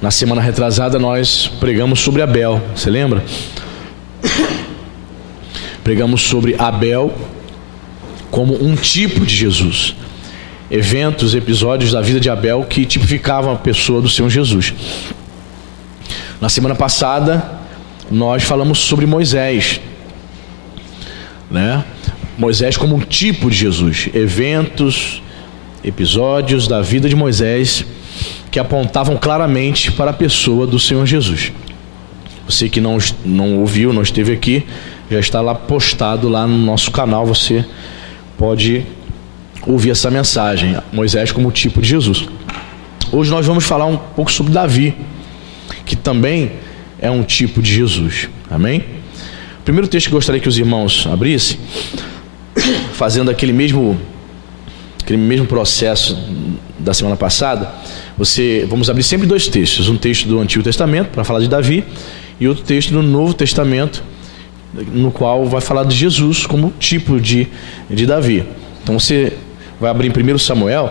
Na semana retrasada nós pregamos sobre Abel, você lembra? Pregamos sobre Abel como um tipo de Jesus. Eventos, episódios da vida de Abel que tipificavam a pessoa do Senhor Jesus. Na semana passada nós falamos sobre Moisés, né? Moisés como um tipo de Jesus. Eventos, episódios da vida de Moisés que apontavam claramente para a pessoa do Senhor Jesus. Você que não ouviu, não esteve aqui, já está lá postado lá no nosso canal, você pode ouvir essa mensagem, Moisés como tipo de Jesus. Hoje nós vamos falar um pouco sobre Davi, que também é um tipo de Jesus, amém? O primeiro texto que eu gostaria que os irmãos abrissem, fazendo aquele mesmo processo da semana passada, vamos abrir sempre dois textos, um texto do Antigo Testamento para falar de Davi e outro texto do Novo Testamento, no qual vai falar de Jesus como tipo de Davi. Então você vai abrir em 1 Samuel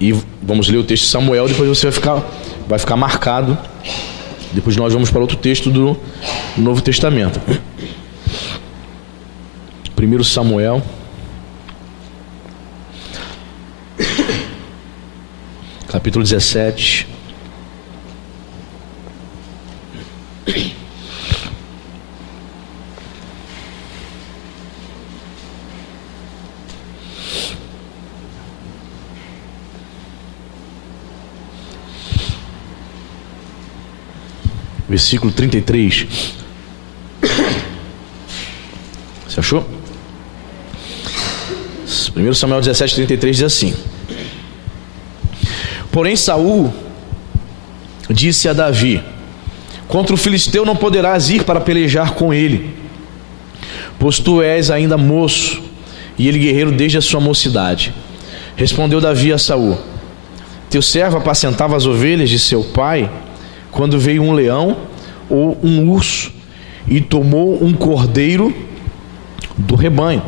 e vamos ler o texto de Samuel, depois você vai ficar marcado, depois nós vamos para outro texto do Novo Testamento. 1 Samuel capítulo 17. Versículo 33. Você achou? 1 Samuel 17, 33 diz assim: Porém Saul disse a Davi: Contra o filisteu não poderás ir para pelejar com ele, pois tu és ainda moço, e ele guerreiro desde a sua mocidade. Respondeu Davi a Saul: Teu servo apacentava as ovelhas de seu pai, quando veio um leão ou um urso e tomou um cordeiro do rebanho.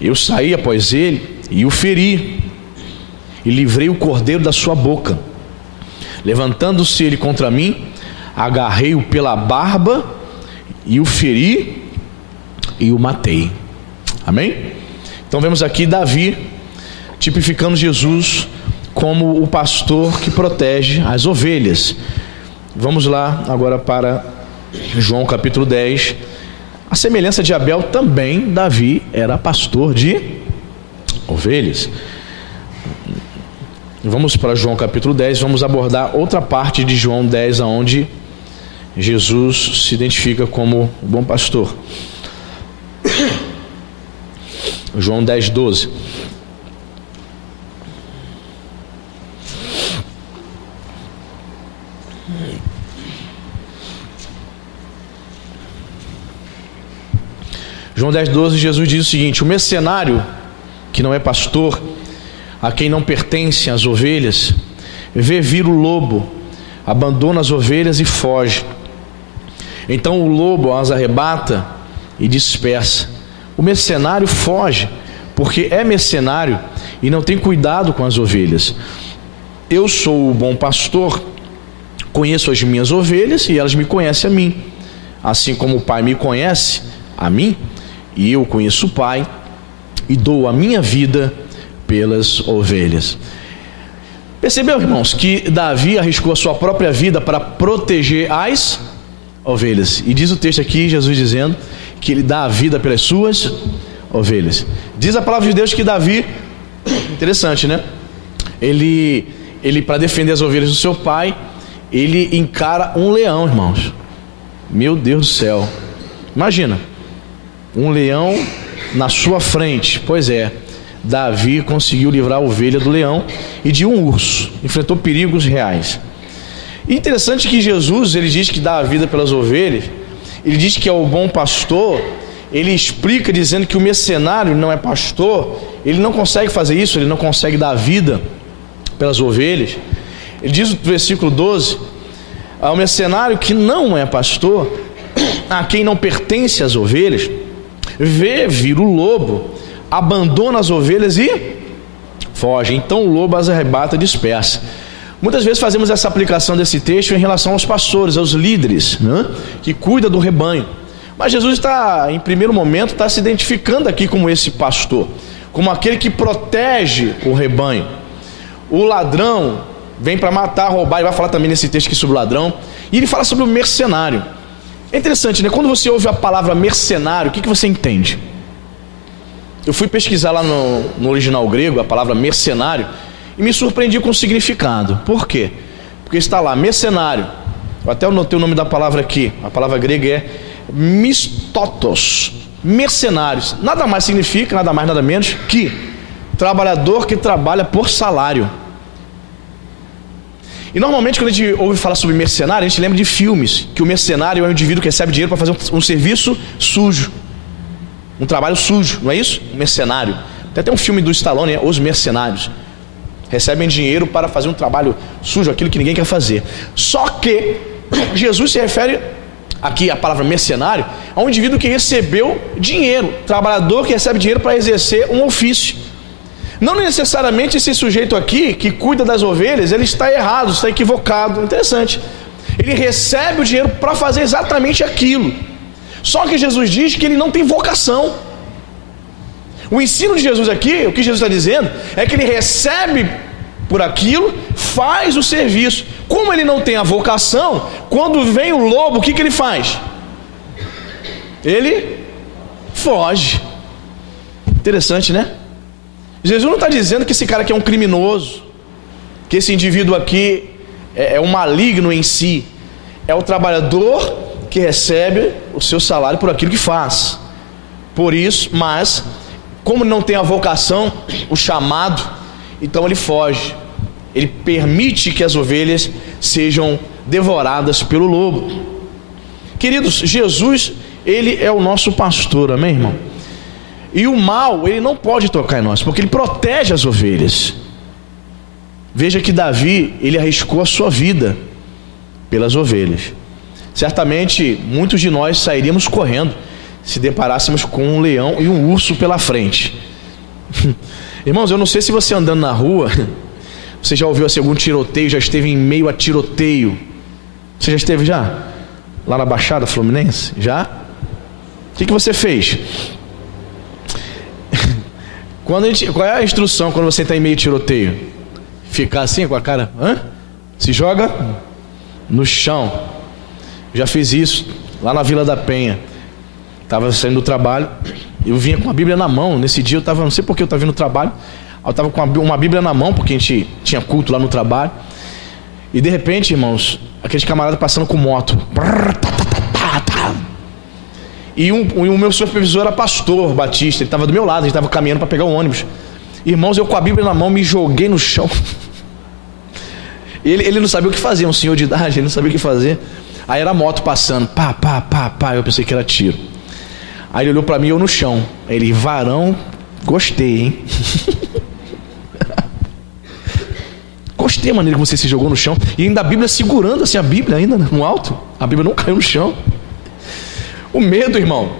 Eu saí após ele e o feri, e livrei o cordeiro da sua boca. Levantando-se ele contra mim, agarrei-o pela barba e o feri e o matei. Amém? Então vemos aqui Davi tipificando Jesus como o pastor que protege as ovelhas. Vamos lá agora para João capítulo 10. A semelhança de Abel, também Davi era pastor de ovelhas. Vamos para João capítulo 10, vamos abordar outra parte de João 10, onde Jesus se identifica como o bom pastor. João 10, 12. João 10, 12, Jesus diz o seguinte: O mercenário, que não é pastor, a quem não pertencem as ovelhas, vê vir o lobo, abandona as ovelhas e foge. Então o lobo as arrebata e dispersa. O mercenário foge, porque é mercenário e não tem cuidado com as ovelhas. Eu sou o bom pastor, conheço as minhas ovelhas e elas me conhecem a mim. Assim como o Pai me conhece a mim, e eu conheço o Pai, e dou a minha vida pelas ovelhas. Percebeu, irmãos, que Davi arriscou a sua própria vida para proteger as ovelhas? E diz o texto aqui, Jesus dizendo que ele dá a vida pelas suas ovelhas. Diz a palavra de Deus que Davi, interessante, né? Ele para defender as ovelhas do seu pai, ele encara um leão, irmãos. Meu Deus do céu. Imagina, um leão na sua frente. Pois é, Davi conseguiu livrar a ovelha do leão e de um urso. Enfrentou perigos reais. E interessante que Jesus, ele diz que dá a vida pelas ovelhas. Ele diz que é o bom pastor. Ele explica dizendo que o mercenário não é pastor. Ele não consegue fazer isso, ele não consegue dar a vida pelas ovelhas. Ele diz no versículo 12: ao mercenário que não é pastor, a quem não pertence as ovelhas, vê vir o lobo, abandona as ovelhas e foge. Então o lobo as arrebata e dispersa. Muitas vezes fazemos essa aplicação desse texto em relação aos pastores, aos líderes, né, que cuidam do rebanho. Mas Jesus está, em primeiro momento, está se identificando aqui como esse pastor, como aquele que protege o rebanho. O ladrão vem para matar, roubar, e vai falar também nesse texto aqui sobre o ladrão. E ele fala sobre o mercenário. É interessante, né? Quando você ouve a palavra mercenário, o que você entende? Eu fui pesquisar lá no original grego a palavra mercenário e me surpreendi com o significado. Por quê? Porque está lá, mercenário. Eu até anotei o nome da palavra aqui. A palavra grega é mistotos, mercenários. Nada mais significa, nada mais, nada menos que trabalhador que trabalha por salário. E normalmente quando a gente ouve falar sobre mercenário, a gente lembra de filmes, que o mercenário é um indivíduo que recebe dinheiro para fazer um serviço sujo, um trabalho sujo, não é isso? Um mercenário. Tem até um filme do Stallone, Os Mercenários. Recebem dinheiro para fazer um trabalho sujo, aquilo que ninguém quer fazer. Só que Jesus se refere aqui a palavra mercenário a um indivíduo que recebeu dinheiro, trabalhador que recebe dinheiro para exercer um ofício. Não necessariamente esse sujeito aqui que cuida das ovelhas, ele está errado, está equivocado. Interessante. Ele recebe o dinheiro para fazer exatamente aquilo. Só que Jesus diz que ele não tem vocação. O ensino de Jesus aqui, o que Jesus está dizendo, é que ele recebe por aquilo, faz o serviço. Como ele não tem a vocação, quando vem o lobo, o que ele faz? Ele foge. Interessante, né? Jesus não está dizendo que esse cara aqui é um criminoso, que esse indivíduo aqui é um maligno em si. É o trabalhador que recebe o seu salário por aquilo que faz. Por isso, mas como não tem a vocação, o chamado, então ele foge. Ele permite que as ovelhas sejam devoradas pelo lobo. Queridos, Jesus, ele é o nosso pastor, amém, irmão? E o mal, ele não pode tocar em nós, porque ele protege as ovelhas. Veja que Davi, ele arriscou a sua vida pelas ovelhas. Certamente, muitos de nós sairíamos correndo se deparássemos com um leão e um urso pela frente. Irmãos, eu não sei se você andando na rua, você já ouviu assim, algum tiroteio, já esteve em meio a tiroteio. Você já esteve já? Lá na Baixada Fluminense? Já? O que você fez? Qual é a instrução quando você está em meio tiroteio? Ficar assim com a cara? Se joga no chão. Já fiz isso lá na Vila da Penha. Estava saindo do trabalho, eu vinha com a Bíblia na mão. Nesse dia eu estava, não sei porque eu estava vindo no trabalho, eu estava com uma Bíblia na mão, porque a gente tinha culto lá no trabalho. E de repente, irmãos, aqueles camaradas passando com moto. E o meu supervisor era pastor Batista, ele estava do meu lado, a gente estava caminhando para pegar o ônibus. Irmãos, eu com a Bíblia na mão me joguei no chão. Ele não sabia o que fazer, um senhor de idade, ele não sabia o que fazer. Aí era a moto passando, pá, eu pensei que era tiro. Aí ele olhou para mim e eu no chão. Aí ele, varão, gostei, hein? Gostei da maneira que você se jogou no chão. E ainda a Bíblia segurando assim, a Bíblia ainda no alto. A Bíblia não caiu no chão. O medo, irmão,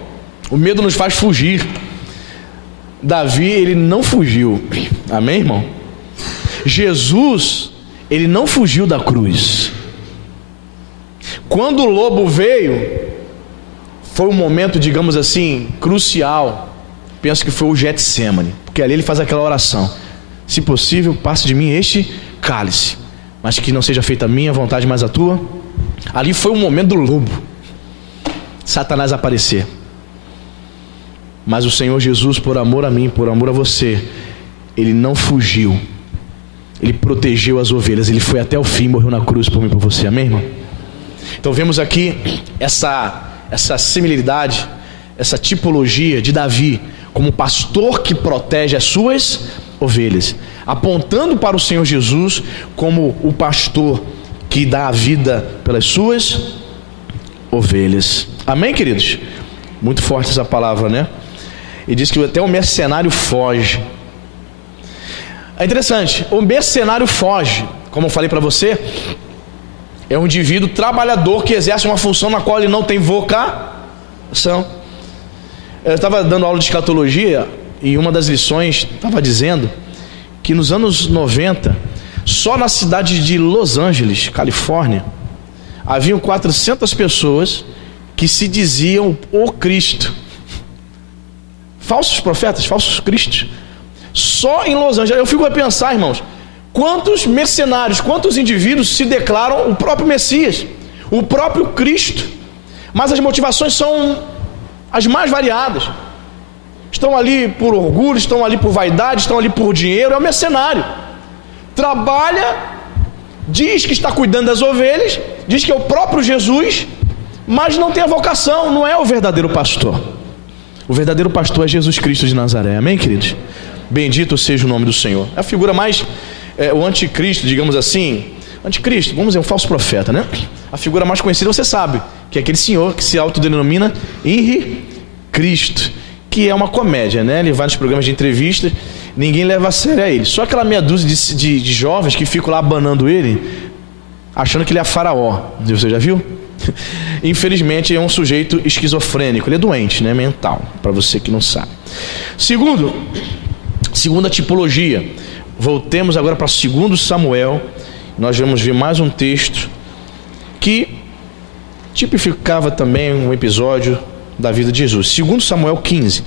o medo nos faz fugir. Davi, ele não fugiu. Amém, irmão? Jesus, ele não fugiu da cruz. Quando o lobo veio, foi um momento, digamos assim, crucial. Penso que foi o Getsemane, porque ali ele faz aquela oração: se possível, passe de mim este cálice, mas que não seja feita a minha vontade, mas a tua. Ali foi o momento do lobo, Satanás aparecer. Mas o Senhor Jesus, por amor a mim, por amor a você, ele não fugiu. Ele protegeu as ovelhas, ele foi até o fim, morreu na cruz por mim e por você, amém, irmão? Então vemos aqui essa similaridade, essa tipologia de Davi como pastor que protege as suas ovelhas, apontando para o Senhor Jesus como o pastor que dá a vida pelas suas ovelhas. Amém, queridos? Muito forte essa palavra, né? E diz que até o mercenário foge. É interessante, o mercenário foge, como eu falei para você, é um indivíduo trabalhador que exerce uma função na qual ele não tem vocação. Eu estava dando aula de escatologia e uma das lições estava dizendo que que nos anos 90, só na cidade de Los Angeles, Califórnia, haviam 400 pessoas que se diziam o Cristo. Falsos profetas, falsos cristos. Só em Los Angeles. Eu fico a pensar, irmãos, quantos mercenários, quantos indivíduos se declaram o próprio Messias, o próprio Cristo, mas as motivações são as mais variadas. Estão ali por orgulho, estão ali por vaidade, estão ali por dinheiro. É um mercenário. Trabalha, diz que está cuidando das ovelhas, diz que é o próprio Jesus, mas não tem a vocação, não é o verdadeiro pastor. O verdadeiro pastor é Jesus Cristo de Nazaré. Amém, queridos? Bendito seja o nome do Senhor. É a figura mais, o anticristo, digamos assim. Anticristo, vamos dizer, um falso profeta, né? A figura mais conhecida, você sabe, que é aquele senhor que se autodenomina Henri Cristo, que é uma comédia, né? Ele vai nos programas de entrevista, ninguém leva a sério a ele. Só aquela meia dúzia de jovens que ficam lá abanando ele, achando que ele é faraó. Você já viu? Infelizmente é um sujeito esquizofrênico, ele é doente, né? Mental, para você que não sabe. Segunda tipologia. Voltemos agora para 2 Samuel. Nós vamos ver mais um texto que tipificava também um episódio da vida de Jesus. 2 Samuel 15.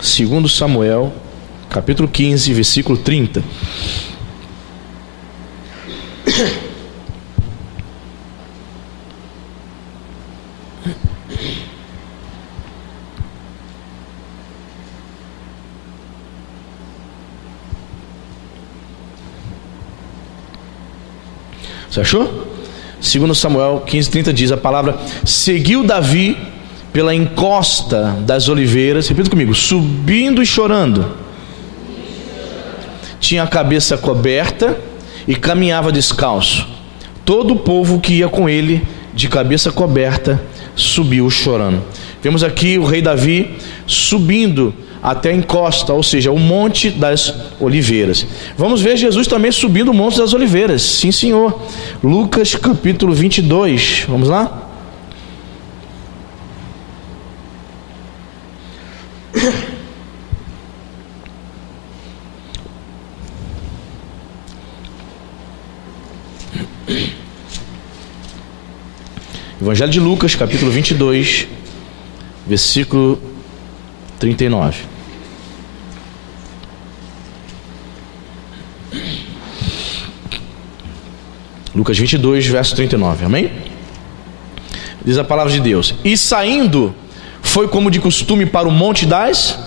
Segundo Samuel, capítulo 15, versículo 30. Você achou? 2 Samuel 15:30 diz a palavra: seguiu Davi pela encosta das oliveiras, repita comigo, subindo e chorando. Tinha a cabeça coberta e caminhava descalço. Todo o povo que ia com ele, de cabeça coberta, subiu chorando. Vemos aqui o rei Davi subindo até a encosta, ou seja, o monte das oliveiras. Vamos ver Jesus também subindo o monte das oliveiras. Sim, senhor. Lucas capítulo 22. Vamos lá? Evangelho de Lucas capítulo 22, versículo 39. Lucas 22, verso 39, amém? Diz a palavra de Deus: e saindo, foi como de costume para o monte das,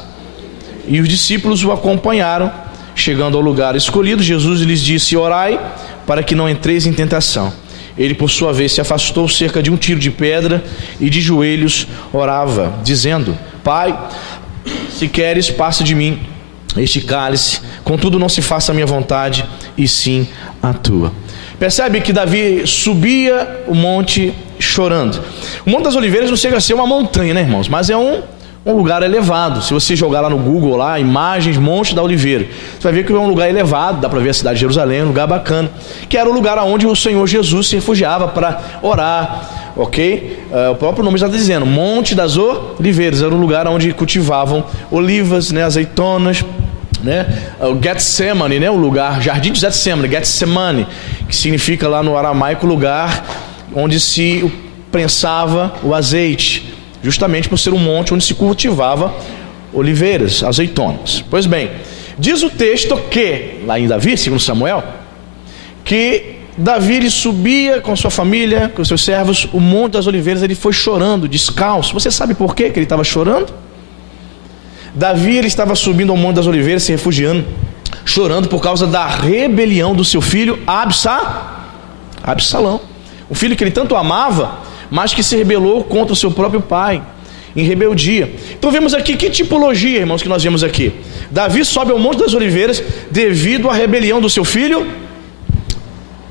e os discípulos o acompanharam. Chegando ao lugar escolhido, Jesus lhes disse: orai, para que não entreis em tentação. Ele, por sua vez, se afastou cerca de um tiro de pedra e de joelhos orava, dizendo: Pai, se queres, passa de mim este cálice, contudo não se faça a minha vontade, e sim a tua. Percebe que Davi subia o monte chorando. O Monte das Oliveiras não chega a ser uma montanha, né, irmãos? Mas é um lugar elevado. Se você jogar lá no Google, lá, imagens, Monte da Oliveira, você vai ver que é um lugar elevado, dá para ver a cidade de Jerusalém, um lugar bacana, que era o lugar onde o Senhor Jesus se refugiava para orar, ok? O próprio nome já está dizendo, Monte das Oliveiras, era o lugar onde cultivavam olivas, né, azeitonas, né? O Getsemane, né, o lugar, Jardim de Getsemane, que significa lá no aramaico lugar onde se prensava o azeite, justamente por ser um monte onde se cultivava oliveiras, azeitonas. Pois bem, diz o texto que, lá em Davi, segundo Samuel, que Davi ele subia com sua família, com seus servos, o monte das oliveiras, ele foi chorando, descalço. Você sabe por quê que ele estava chorando? Davi ele estava subindo ao monte das oliveiras, se refugiando, chorando por causa da rebelião do seu filho Absalão, o filho que ele tanto amava, mas que se rebelou contra o seu próprio pai, em rebeldia. Então vemos aqui, que tipologia, irmãos, que nós vemos aqui? Davi sobe ao monte das oliveiras devido à rebelião do seu filho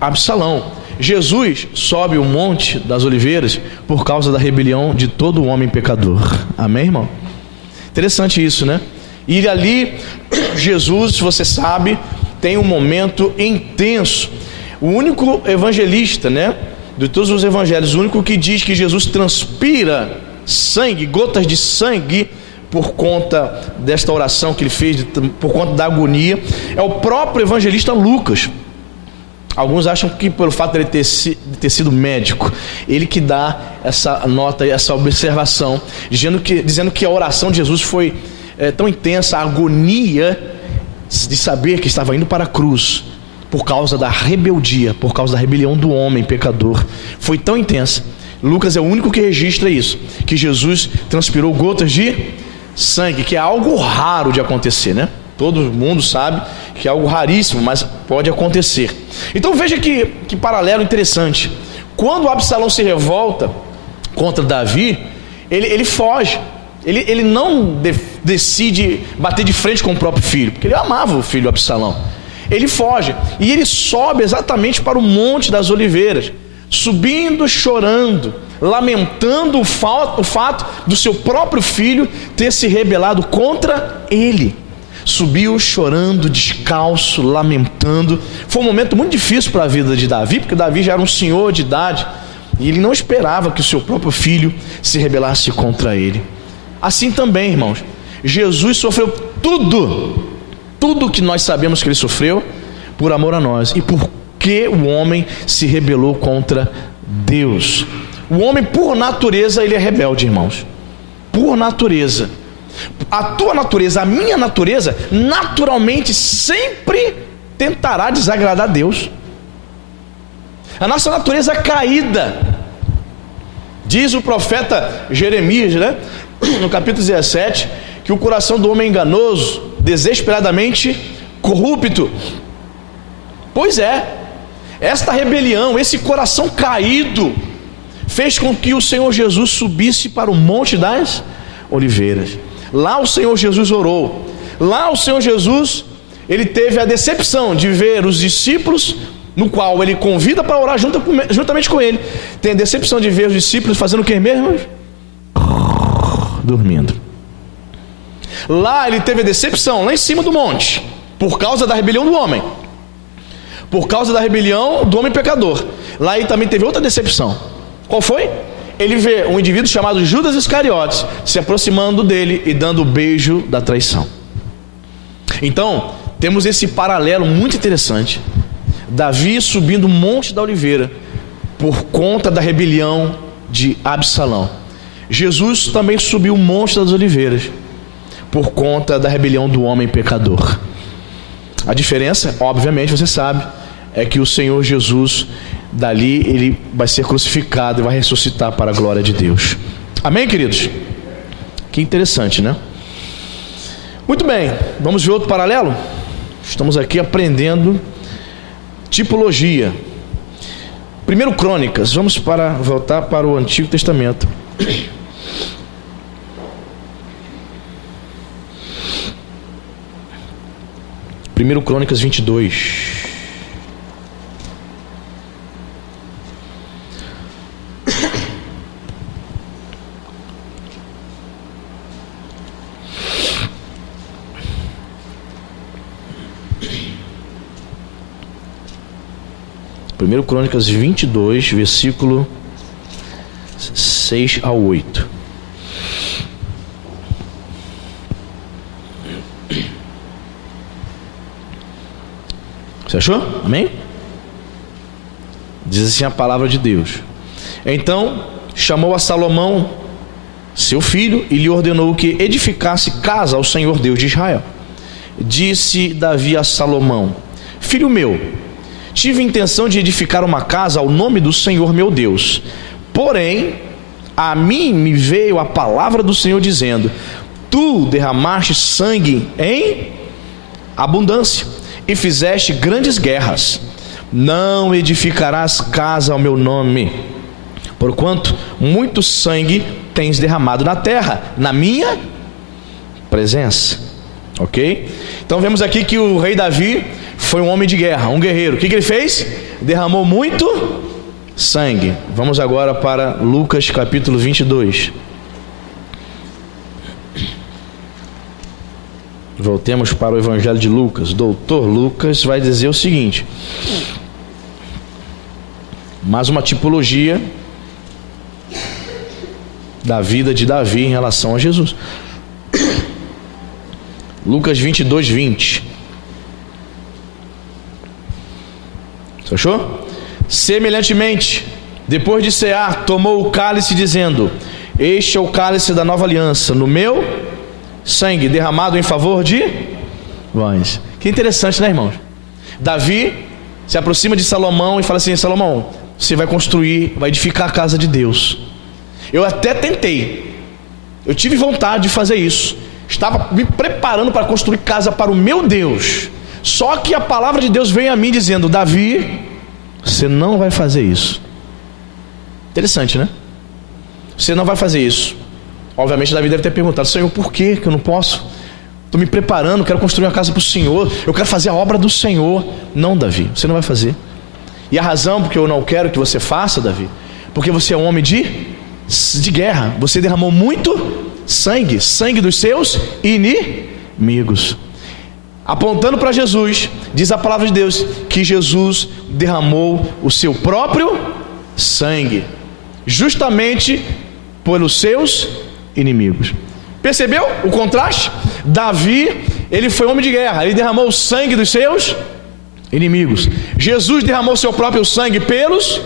Absalão. Jesus sobe o monte das oliveiras por causa da rebelião de todo homem pecador. Amém, irmão? Interessante isso, né? E ali, Jesus, você sabe, tem um momento intenso. O único evangelista, né, de todos os evangelhos, o único que diz que Jesus transpira sangue, gotas de sangue, por conta desta oração que ele fez, por conta da agonia, é o próprio evangelista Lucas. Alguns acham que pelo fato de ele ter sido médico, ele que dá essa nota, essa observação, dizendo que a oração de Jesus foi tão intensa, a agonia de saber que estava indo para a cruz, por causa da rebeldia, por causa da rebelião do homem pecador, foi tão intensa. Lucas é o único que registra isso, que Jesus transpirou gotas de sangue, que é algo raro de acontecer, né? Todo mundo sabe que é algo raríssimo, mas pode acontecer. Então veja que paralelo interessante. Quando Absalão se revolta contra Davi, ele foge. Ele não decide bater de frente com o próprio filho, porque ele amava o filho Absalão. Ele foge e ele sobe exatamente para o Monte das Oliveiras, subindo, chorando, lamentando o fato do seu próprio filho ter se rebelado contra ele. Subiu chorando, descalço, lamentando. Foi um momento muito difícil para a vida de Davi, porque Davi já era um senhor de idade e ele não esperava que o seu próprio filho se rebelasse contra ele. Assim também, irmãos, Jesus sofreu tudo que nós sabemos que ele sofreu por amor a nós, e porque o homem se rebelou contra Deus. O homem, por natureza, ele é rebelde, irmãos. Por natureza. A tua natureza, a minha natureza, naturalmente sempre tentará desagradar a Deus. A nossa natureza é caída. Diz o profeta Jeremias, né, no capítulo 17, que o coração do homem é enganoso, desesperadamente corrupto. Pois é, esta rebelião, esse coração caído, fez com que o Senhor Jesus subisse para o Monte das Oliveiras. Lá o Senhor Jesus orou. Lá o Senhor Jesus, ele teve a decepção de ver os discípulos, no qual ele convida para orar juntamente com ele. Tem a decepção de ver os discípulos fazendo o que mesmo? Dormindo. Lá ele teve a decepção, lá em cima do monte, por causa da rebelião do homem, por causa da rebelião do homem pecador. Lá ele também teve outra decepção. Qual foi? Ele vê um indivíduo chamado Judas Iscariotes se aproximando dele e dando o beijo da traição. Então, temos esse paralelo muito interessante. Davi subindo o Monte da Oliveira por conta da rebelião de Absalão. Jesus também subiu o Monte das Oliveiras por conta da rebelião do homem pecador. A diferença, obviamente, você sabe, é que o Senhor Jesus, dali ele vai ser crucificado e vai ressuscitar para a glória de Deus. Amém, queridos? Que interessante, né? Muito bem, vamos ver outro paralelo? Estamos aqui aprendendo tipologia. 1 Crônicas, vamos voltar para o Antigo Testamento. 1 Crônicas 22. Primeiro Crônicas 22, versículo 6 ao 8. Você achou? Amém? Diz assim a palavra de Deus. Então chamou a Salomão, seu filho, e lhe ordenou que edificasse casa ao Senhor Deus de Israel. Disse Davi a Salomão: filho meu, tive intenção de edificar uma casa ao nome do Senhor meu Deus. Porém, a mim me veio a palavra do Senhor dizendo: tu derramaste sangue em abundância e fizeste grandes guerras. Não edificarás casa ao meu nome, porquanto muito sangue tens derramado na terra, na minha presença. Ok? Então vemos aqui que o rei Davi foi um homem de guerra, um guerreiro. O que ele fez? Derramou muito sangue. Vamos agora para Lucas capítulo 22. Voltemos para o Evangelho de Lucas. Doutor Lucas vai dizer o seguinte: mais uma tipologia da vida de Davi em relação a Jesus. Lucas 22, 20. Você achou? Semelhantemente, depois de cear, tomou o cálice, dizendo: este é o cálice da nova aliança, no meu sangue, derramado em favor de vós. Que interessante, né, irmãos? Davi se aproxima de Salomão e fala assim: Salomão, você vai construir, vai edificar a casa de Deus. Eu até tentei, eu tive vontade de fazer isso, estava me preparando para construir casa para o meu Deus. Só que a palavra de Deus veio a mim dizendo: Davi, você não vai fazer isso. Interessante, né? Você não vai fazer isso. Obviamente Davi deve ter perguntado: Senhor, por que eu não posso? Estou me preparando, quero construir uma casa para o Senhor, eu quero fazer a obra do Senhor. Não, Davi, você não vai fazer. E a razão porque eu não quero que você faça, Davi, porque você é um homem de guerra. Você derramou muito sangue, sangue dos seus inimigos. Apontando para Jesus, diz a palavra de Deus que Jesus derramou o seu próprio sangue, justamente pelos seus inimigos. Percebeu o contraste? Davi, ele foi homem de guerra, ele derramou o sangue dos seus inimigos. Jesus derramou seu próprio sangue pelos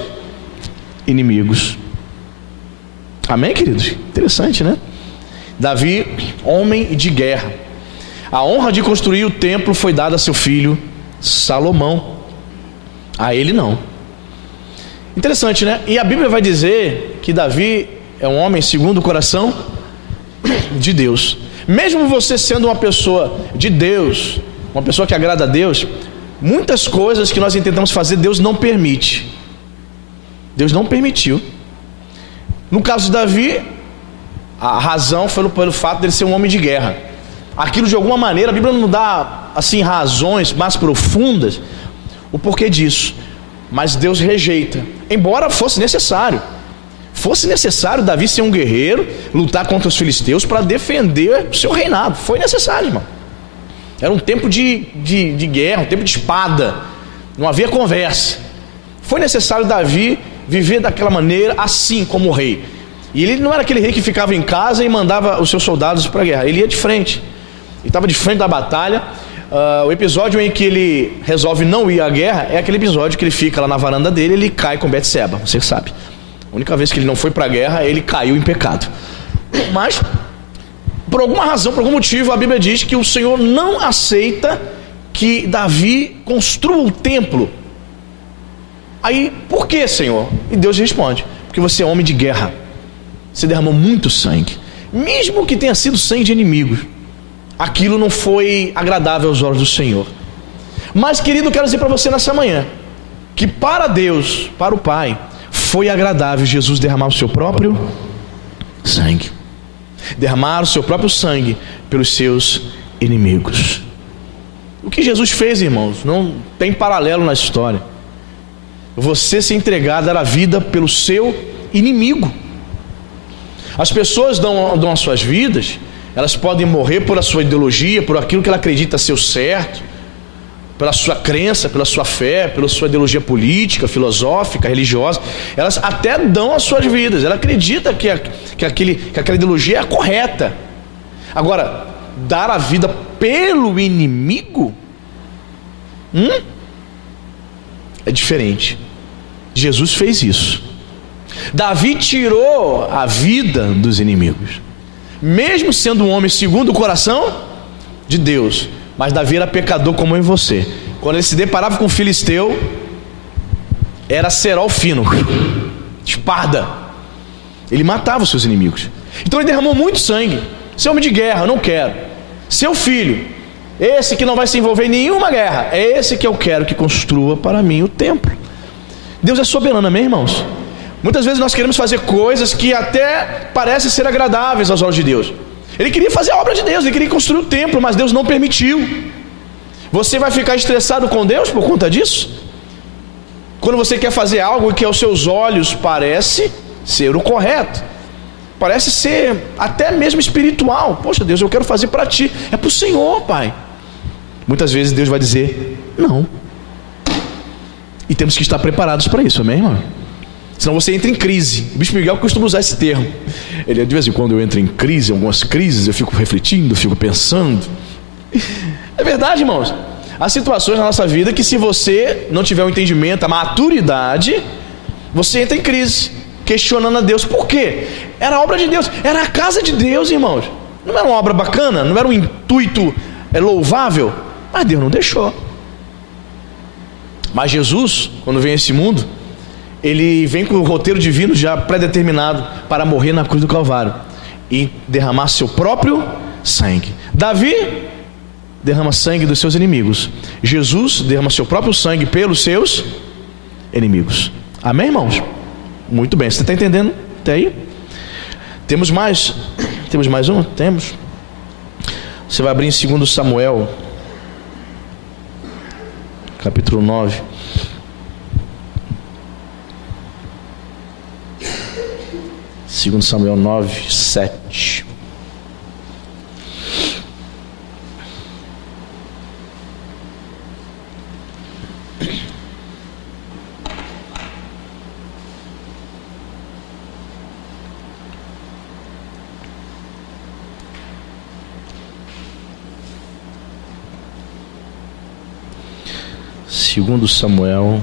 inimigos. Amém, queridos? Interessante, né? Davi, homem de guerra. A honra de construir o templo foi dada a seu filho Salomão. A ele não. Interessante, né? E a Bíblia vai dizer que Davi é um homem segundo o coração de Deus. Mesmo você sendo uma pessoa de Deus, uma pessoa que agrada a Deus, muitas coisas que nós intentamos fazer, Deus não permite. Deus não permitiu. No caso de Davi, a razão foi pelo fato dele ser um homem de guerra. Aquilo, de alguma maneira, a Bíblia não dá assim razões mais profundas o porquê disso, mas Deus rejeita, embora fosse necessário Davi ser um guerreiro, lutar contra os filisteus para defender o seu reinado. Foi necessário, irmão. Era um tempo de guerra, um tempo de espada, não havia conversa. Foi necessário Davi viver daquela maneira, assim como rei. E ele não era aquele rei que ficava em casa e mandava os seus soldados para a guerra. Ele ia de frente, ele estava de frente da batalha. O episódio em que ele resolve não ir à guerra é aquele episódio que ele fica lá na varanda dele, ele cai com Betseba, você sabe. A única vez que ele não foi para a guerra, ele caiu em pecado. Mas, por alguma razão, por algum motivo, a Bíblia diz que o Senhor não aceita que Davi construa o templo. Aí, por que, Senhor? E Deus responde: porque você é homem de guerra, você derramou muito sangue, mesmo que tenha sido sangue de inimigos. Aquilo não foi agradável aos olhos do Senhor. Mas, querido, eu quero dizer para você nessa manhã que para Deus, para o Pai, foi agradável Jesus derramar o seu próprio sangue, derramar o seu próprio sangue pelos seus inimigos. O que Jesus fez, irmãos, não tem paralelo na história. Você se entregar, dar a vida pelo seu inimigo. As pessoas dão as suas vidas, elas podem morrer por a sua ideologia, por aquilo que ela acredita ser o certo, pela sua crença, pela sua fé, pela sua ideologia política, filosófica, religiosa. Elas até dão as suas vidas, ela acredita que aquela ideologia é a correta. Agora, dar a vida pelo inimigo é diferente. Jesus fez isso. Davi tirou a vida dos inimigos, mesmo sendo um homem segundo o coração de Deus. Mas Davi era pecador como eu e você. Quando ele se deparava com o filisteu, era cerol fino, espada. Ele matava os seus inimigos. Então ele derramou muito sangue. Ser homem de guerra, eu não quero. Seu filho, esse que não vai se envolver em nenhuma guerra, é esse que eu quero que construa para mim o templo. Deus é soberano, amém, irmãos? Muitas vezes nós queremos fazer coisas que até parecem ser agradáveis aos olhos de Deus. Ele queria fazer a obra de Deus, ele queria construir o templo, mas Deus não permitiu. Você vai ficar estressado com Deus por conta disso? Quando você quer fazer algo que aos seus olhos parece ser o correto, parece ser até mesmo espiritual. Poxa, Deus, eu quero fazer para ti, é para o Senhor, Pai. Muitas vezes Deus vai dizer não. E temos que estar preparados para isso, amém, irmão? Senão você entra em crise. O Bispo Miguel costuma usar esse termo. Ele, de vez em quando eu entro em crise, algumas crises, eu fico refletindo, fico pensando. É verdade, irmãos. Há situações na nossa vida que, se você não tiver o entendimento, a maturidade, você entra em crise, questionando a Deus. Por quê? Era a obra de Deus, era a casa de Deus, irmãos. Não era uma obra bacana, não era um intuito louvável, mas Deus não deixou. Mas Jesus, quando vem a esse mundo, ele vem com o roteiro divino já predeterminado para morrer na cruz do Calvário e derramar seu próprio sangue. Davi derrama sangue dos seus inimigos. Jesus derrama seu próprio sangue pelos seus inimigos. Amém, irmãos? Muito bem, você está entendendo até aí? Temos mais? Temos mais um? Temos. Você vai abrir em 2 Samuel, capítulo 9. Segundo Samuel 9, 7. Segundo Samuel,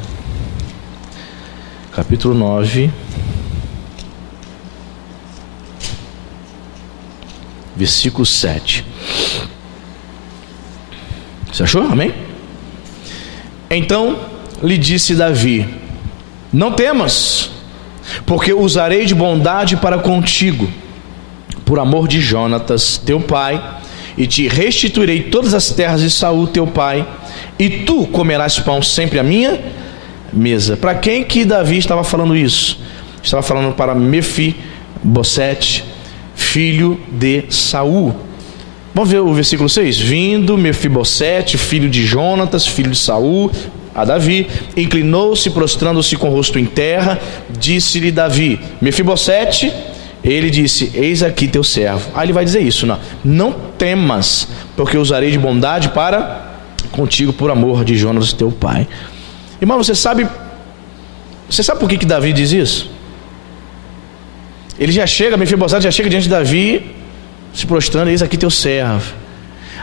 capítulo 9, versículo 7. Você achou? Amém? Então lhe disse Davi: não temas, porque usarei de bondade para contigo, por amor de Jonatas teu pai, e te restituirei todas as terras de Saul teu pai, e tu comerás pão sempre à minha mesa. Para quem que Davi estava falando isso? Estava falando para Mefibosete, filho de Saul. Vamos ver o versículo 6. Vindo Mefibosete, filho de Jonatas, filho de Saul, a Davi, inclinou-se, prostrando-se com o rosto em terra. Disse-lhe Davi: Mefibosete. Ele disse: eis aqui teu servo. Aí ele vai dizer isso: não temas, porque usarei de bondade para contigo por amor de Jonas teu pai. Irmão, você sabe por que Davi diz isso? Ele já chega, Mefibosete já chega diante de Davi, se prostrando: eis aqui teu servo.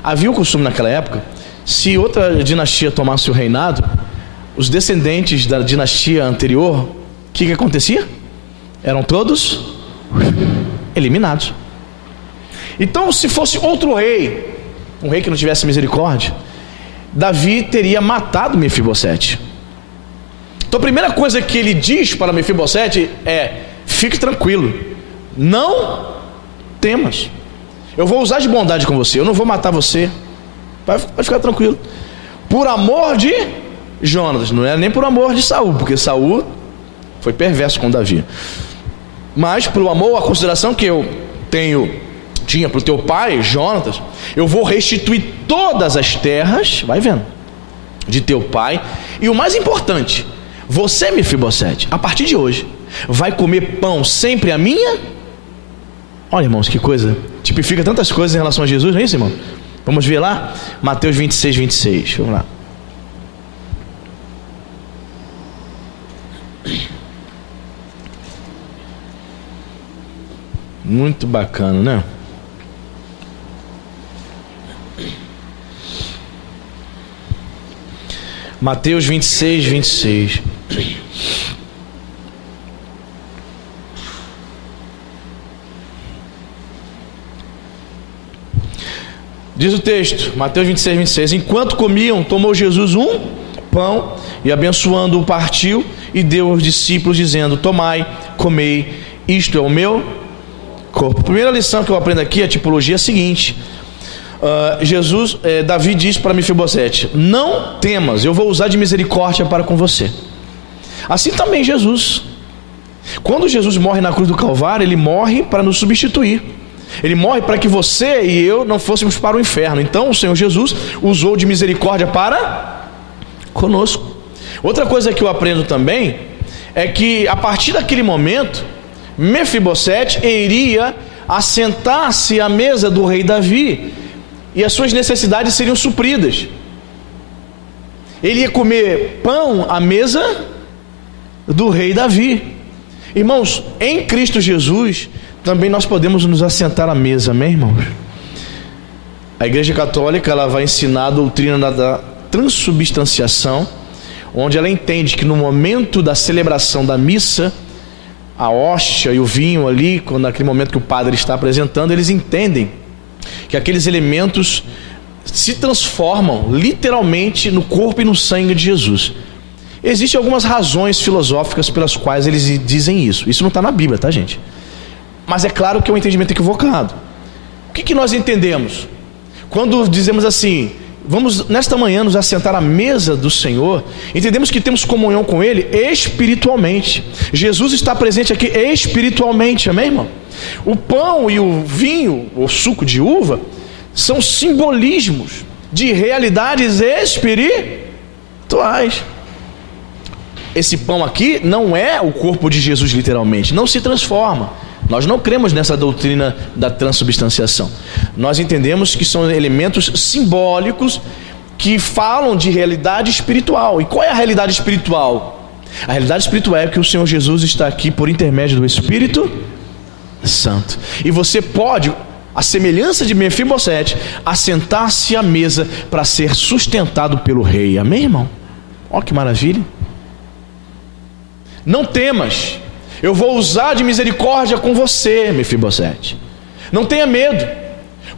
Havia o costume naquela época, se outra dinastia tomasse o reinado, os descendentes da dinastia anterior, o que acontecia? Eram todos eliminados. Então, se fosse outro rei, um rei que não tivesse misericórdia, Davi teria matado Mefibosete. Então a primeira coisa que ele diz para Mefibosete é: fique tranquilo, não temas, eu vou usar de bondade com você, eu não vou matar você, vai ficar tranquilo, por amor de Jonas. Não era nem por amor de Saul, porque Saul foi perverso com Davi, mas pelo amor, a consideração que eu tinha para o teu pai, Jonatas, eu vou restituir todas as terras, vai vendo, de teu pai. E o mais importante, você, Mefibosete, a partir de hoje, vai comer pão sempre a minha. Olha, irmãos, que coisa, tipifica tantas coisas em relação a Jesus, não é isso, irmão? Vamos ver lá, Mateus 26, 26, vamos lá. Muito bacana, né? Mateus 26, 26. Diz o texto, Mateus 26, 26. Enquanto comiam, tomou Jesus um pão e, abençoando-o, partiu e deu aos discípulos, dizendo: tomai, comei, isto é o meu corpo. A primeira lição que eu aprendo aqui, a tipologia é a seguinte: Davi diz para Mefibosete: não temas, eu vou usar de misericórdia para com você. Assim também Jesus, quando Jesus morre na cruz do Calvário, ele morre para nos substituir, ele morre para que você e eu não fôssemos para o inferno. Então o Senhor Jesus usou de misericórdia para conosco. Outra coisa que eu aprendo também é que a partir daquele momento, Mefibosete iria assentar-se à mesa do rei Davi e as suas necessidades seriam supridas. Ele ia comer pão à mesa do rei Davi. Irmãos, em Cristo Jesus, também nós podemos nos assentar à mesa, amém, irmãos? A Igreja Católica, ela vai ensinar a doutrina da transubstanciação, onde ela entende que no momento da celebração da missa, a hóstia e o vinho ali, quando naquele momento que o padre está apresentando, eles entendem que aqueles elementos se transformam literalmente no corpo e no sangue de Jesus. Existem algumas razões filosóficas pelas quais eles dizem isso. Isso não está na Bíblia, tá, gente? Mas é claro que é um entendimento equivocado. O que nós entendemos? Quando dizemos assim, vamos nesta manhã nos assentar à mesa do Senhor, entendemos que temos comunhão com Ele espiritualmente. Jesus está presente aqui espiritualmente, amém, irmão? O pão e o vinho, o suco de uva, são simbolismos de realidades espirituais. Esse pão aqui não é o corpo de Jesus literalmente, não se transforma. Nós não cremos nessa doutrina da transubstanciação. Nós entendemos que são elementos simbólicos que falam de realidade espiritual. E qual é a realidade espiritual? A realidade espiritual é que o Senhor Jesus está aqui por intermédio do Espírito Santo. E você pode, à semelhança de Mefibosete, assentar-se à mesa para ser sustentado pelo rei. Amém, irmão? Olha que maravilha. Não temas, eu vou usar de misericórdia com você, Mefibosete. Não tenha medo,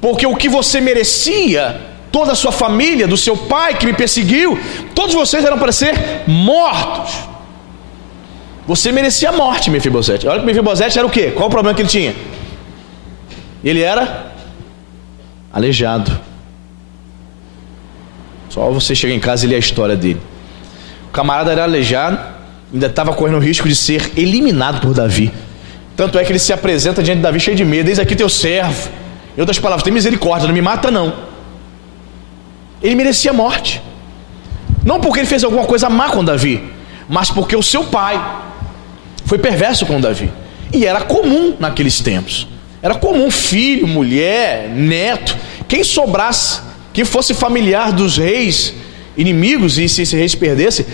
porque o que você merecia, toda a sua família, do seu pai que me perseguiu, todos vocês eram para ser mortos. Você merecia a morte, Mefibosete. Olha que Mefibosete era o quê? Qual o problema que ele tinha? Ele era aleijado. Só você chega em casa e lê a história dele. O camarada era aleijado, ainda estava correndo o risco de ser eliminado por Davi. Tanto é que ele se apresenta diante de Davi cheio de medo. Eis aqui teu servo. Em outras palavras, tem misericórdia, não me mata não. Ele merecia a morte. Não porque ele fez alguma coisa má com Davi, mas porque o seu pai foi perverso com Davi. E era comum naqueles tempos. Era comum filho, mulher, neto, quem sobrasse, quem fosse familiar dos reis inimigos, e se esse rei se perdesse,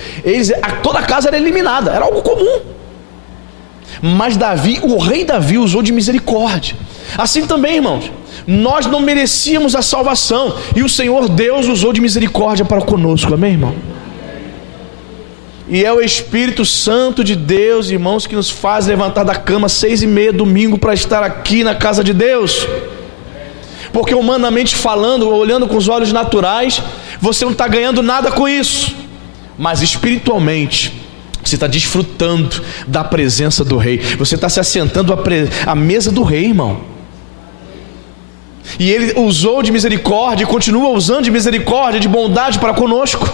toda a casa era eliminada, era algo comum. Mas Davi, o rei Davi, usou de misericórdia. Assim também, irmãos, nós não merecíamos a salvação, e o Senhor Deus usou de misericórdia para conosco, amém, irmão? E é o Espírito Santo de Deus, irmãos, que nos faz levantar da cama 6:30 domingo para estar aqui na casa de Deus. Porque humanamente falando, olhando com os olhos naturais, você não está ganhando nada com isso, mas espiritualmente você está desfrutando da presença do rei. Você está se assentando à mesa do rei, irmão. E ele usou de misericórdia e continua usando de misericórdia, de bondade para conosco.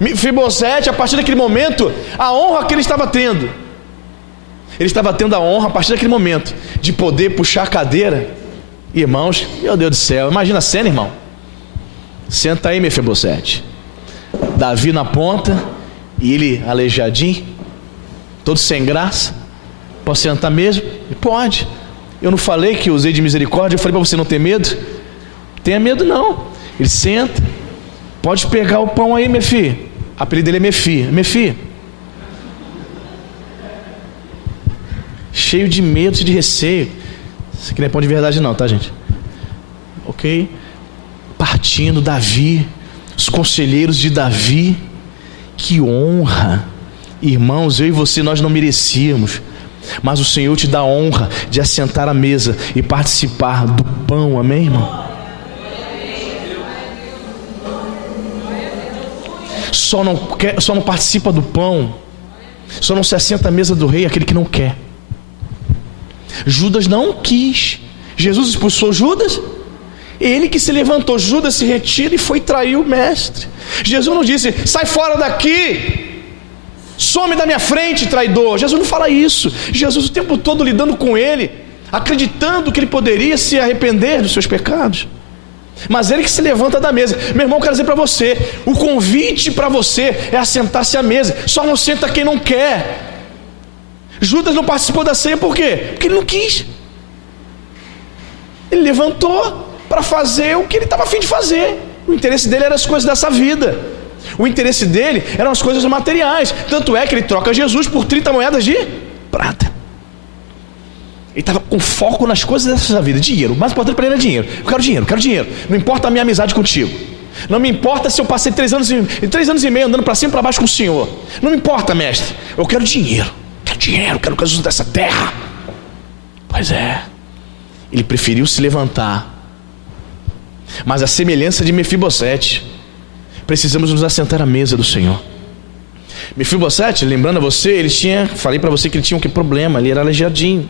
Mefibosete, a partir daquele momento, a honra que ele estava tendo a honra a partir daquele momento de poder puxar a cadeira. Irmãos, meu Deus do céu, imagina a cena, irmão. Senta aí, Mefibosete. Davi na ponta e ele aleijadinho, todo sem graça. Posso sentar mesmo? Pode. Eu não falei que usei de misericórdia, eu falei para você não ter medo. Tenha medo não. Ele senta. Pode pegar o pão aí, Mefi. O apelido dele é Mefi. Mefi. Cheio de medo e de receio. Isso aqui não é pão de verdade não, tá, gente? Ok? Partindo Davi, os conselheiros de Davi. Que honra. Irmãos, eu e você, nós não merecíamos, mas o Senhor te dá a honra de assentar à mesa e participar do pão, amém, irmão? Só não participa do pão, só não se assenta à mesa do rei aquele que não quer. Judas não quis. Jesus expulsou Judas, ele que se levantou. Judas se retira e foi trair o mestre. Jesus não disse: sai fora daqui, some da minha frente, traidor. Jesus não fala isso. Jesus o tempo todo lidando com ele, acreditando que ele poderia se arrepender dos seus pecados. Mas ele que se levanta da mesa. Meu irmão, eu quero dizer para você, o convite para você é assentar-se à mesa. Só não senta quem não quer. Judas não participou da ceia por quê? Porque ele não quis. Ele levantou para fazer o que ele estava a fim de fazer. O interesse dele era as coisas dessa vida. O interesse dele eram as coisas materiais. Tanto é que ele troca Jesus por 30 moedas de prata. Ele estava com foco nas coisas dessa vida. Dinheiro, o mais importante para ele era dinheiro. Eu quero dinheiro, quero dinheiro. Não importa a minha amizade contigo. Não me importa se eu passei 3 anos e meio andando para cima e para baixo com o Senhor. Não me importa, mestre. Eu quero dinheiro. Quero dinheiro, quero coisas dessa terra. Pois é. Ele preferiu se levantar. Mas a semelhança de Mefibosete, precisamos nos assentar à mesa do Senhor. Mefibosete, lembrando a você, falei para você que ele tinha que problema, ele era aleijadinho.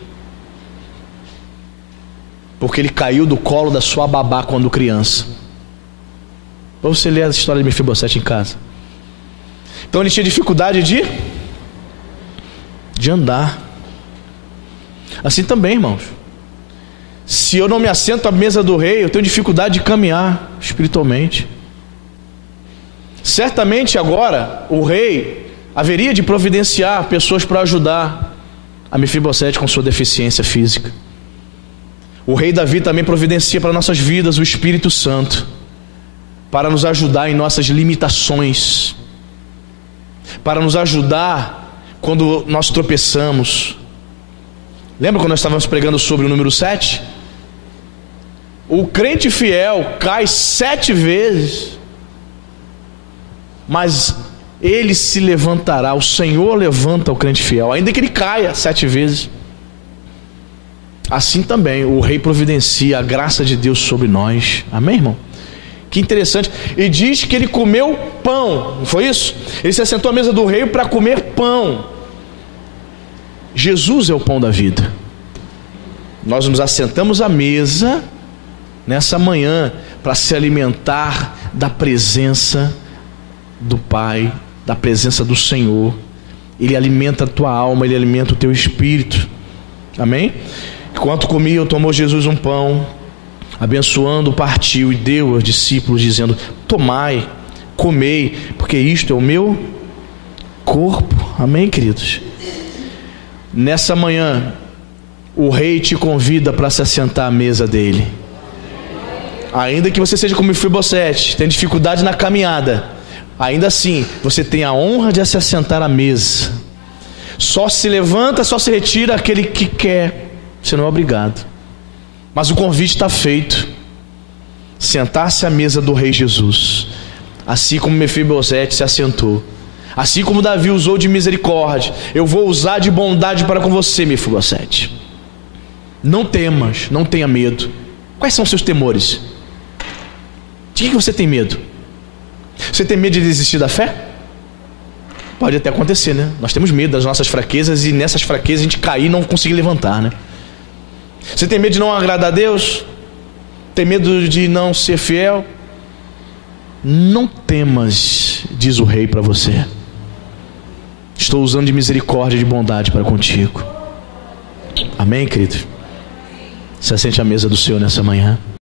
Porque ele caiu do colo da sua babá quando criança. Para você ler a história de Mefibosete em casa. Então ele tinha dificuldade de andar. Assim também, irmãos. Se eu não me assento à mesa do rei, eu tenho dificuldade de caminhar espiritualmente. Certamente agora o rei haveria de providenciar pessoas para ajudar a Mefibosete com sua deficiência física. O rei Davi também providencia para nossas vidas o Espírito Santo, para nos ajudar em nossas limitações, para nos ajudar quando nós tropeçamos. Lembra quando nós estávamos pregando sobre o número 7? O crente fiel cai 7 vezes, mas ele se levantará. O Senhor levanta o crente fiel, ainda que ele caia 7 vezes. Assim também o rei providencia a graça de Deus sobre nós. Amém, irmão? Que interessante. E diz que ele comeu pão, não foi isso? Ele se assentou à mesa do rei para comer pão. Jesus é o pão da vida. Nós nos assentamos à mesa nessa manhã para se alimentar da presença do Pai, da presença do Senhor. Ele alimenta a tua alma, ele alimenta o teu espírito. Amém? Enquanto comia, tomou Jesus um pão, abençoando, partiu e deu aos discípulos, dizendo: tomai, comei, porque isto é o meu corpo. Amém, queridos? Nessa manhã, o rei te convida para se assentar à mesa dele. Ainda que você seja como Mefibosete, tenha dificuldade na caminhada, ainda assim, você tem a honra de se assentar à mesa. Só se levanta, só se retira aquele que quer. Você não é obrigado, mas o convite está feito. Sentar-se à mesa do rei Jesus, assim como Mefibosete se assentou, assim como Davi usou de misericórdia, eu vou usar de bondade para com você, Mefibosete. Não temas, não tenha medo. Quais são os seus temores? De que você tem medo? Você tem medo de desistir da fé? Pode até acontecer, né? Nós temos medo das nossas fraquezas, e nessas fraquezas a gente cair e não conseguir levantar, né? Você tem medo de não agradar a Deus? Tem medo de não ser fiel? Não temas, diz o rei para você. Estou usando de misericórdia e de bondade para contigo. Amém, querido? Se assente à mesa do Senhor nessa manhã.